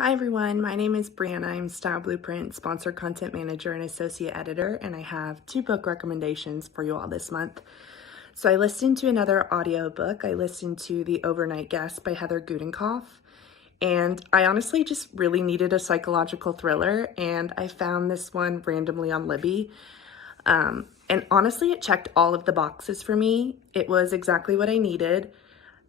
Hi everyone, my name is Brianna. I'm Style Blueprint, Sponsor Content Manager and Associate Editor, and I have 2 book recommendations for you all this month. So I listened to another audiobook. I listened to The Overnight Guest by Heather Gudenkauf, and I honestly just really needed a psychological thriller, and I found this one randomly on Libby. And honestly, it checked all of the boxes for me. It was exactly what I needed.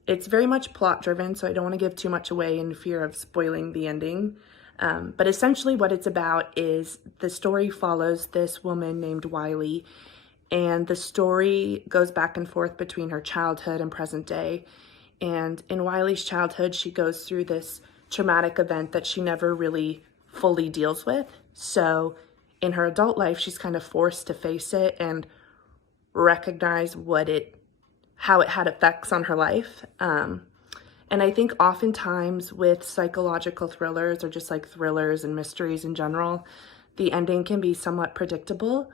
It's very much plot driven, so I don't want to give too much away in fear of spoiling the ending. But essentially what it's about is the story follows this woman named Wiley, and the story goes back and forth between her childhood and present day. And in Wiley's childhood, she goes through this traumatic event that she never really fully deals with. So in her adult life, she's kind of forced to face it and recognize how it had effects on her life. And I think oftentimes with psychological thrillers or just like thrillers and mysteries in general, the ending can be somewhat predictable.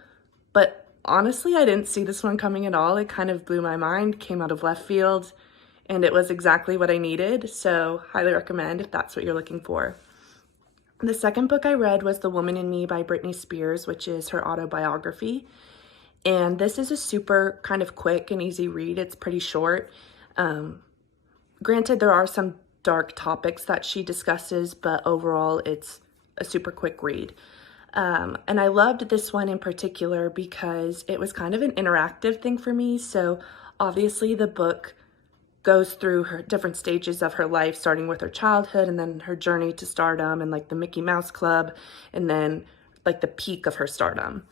But honestly, I didn't see this one coming at all. It kind of blew my mind, came out of left field, and it was exactly what I needed. So highly recommend if that's what you're looking for. The second book I read was The Woman in Me by Britney Spears, which is her autobiography. And this is a super kind of quick and easy read. It's pretty short. Granted, there are some dark topics that she discusses, but overall it's a super quick read. And I loved this one in particular because it was kind of an interactive thing for me. So obviously the book goes through her different stages of her life, starting with her childhood and then her journey to stardom and like the Mickey Mouse Club and then like the peak of her stardom.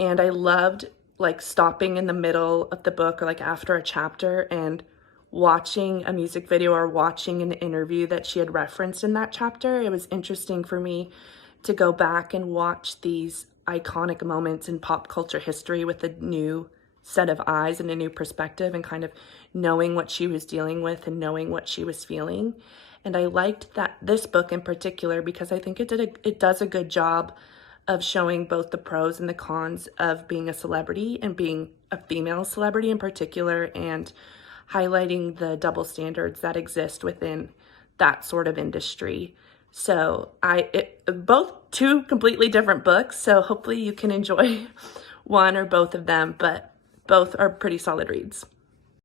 And I loved like stopping in the middle of the book or like after a chapter and watching a music video or watching an interview that she had referenced in that chapter. It was interesting for me to go back and watch these iconic moments in pop culture history with a new set of eyes and a new perspective and kind of knowing what she was dealing with and knowing what she was feeling. And I liked that this book in particular because I think it does a good job of showing both the pros and the cons of being a celebrity and being a female celebrity in particular, and highlighting the double standards that exist within that sort of industry. So both 2 completely different books, so hopefully you can enjoy one or both of them, but both are pretty solid reads.